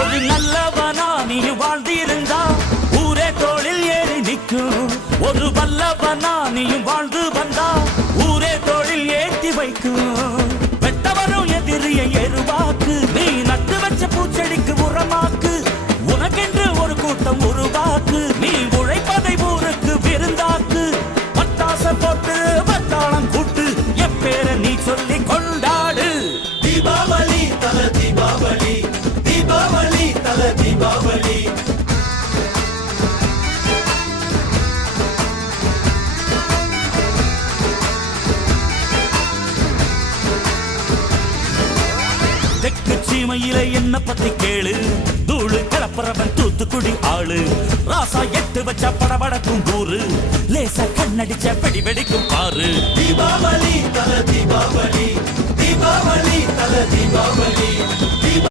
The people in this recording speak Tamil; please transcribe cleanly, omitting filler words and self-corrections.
ஒரு நல்லவனா நீ வாழ்ந்திருந்தா ஊரே தோளில் ஏறி நிற்கும். ஒரு வல்லவனா நீயும் வாழ்ந்து வந்தா ஊரே தோளில் ஏற்றி வைக்கும். வெட்டவரும் எதிரியை எருவாக்கு, நீ நட்டு வச்ச பூச்செடிக்கு உரமாக்கு. உனக்கென்று ஒரு கூட்டம் உருவாக்கு, நீ உழைப்பதை ஊருக்கு விருந்தாக்கு. பட்டாச போட்டு பட்டாளம் கூட்டு, எப்பேர நீ சொல்லி கொண்டாடு. தீபாவளி தல தீபாவளி, தீபாவளி தல தீபாவளி. தெற்கு சீமையில என்ன பத்தி கேளு, தூளு கிளப்புறவன் தூத்துக்குடி ஆளு. ராசா எட்டு வச்ச படபடக்கும் கூறு, லேசா கண்ணடிச்ச வெடி வெடிக்கும் பாரு. தீபாவளி தல தீபாவளி, தீபாவளி தல தீபாவளி.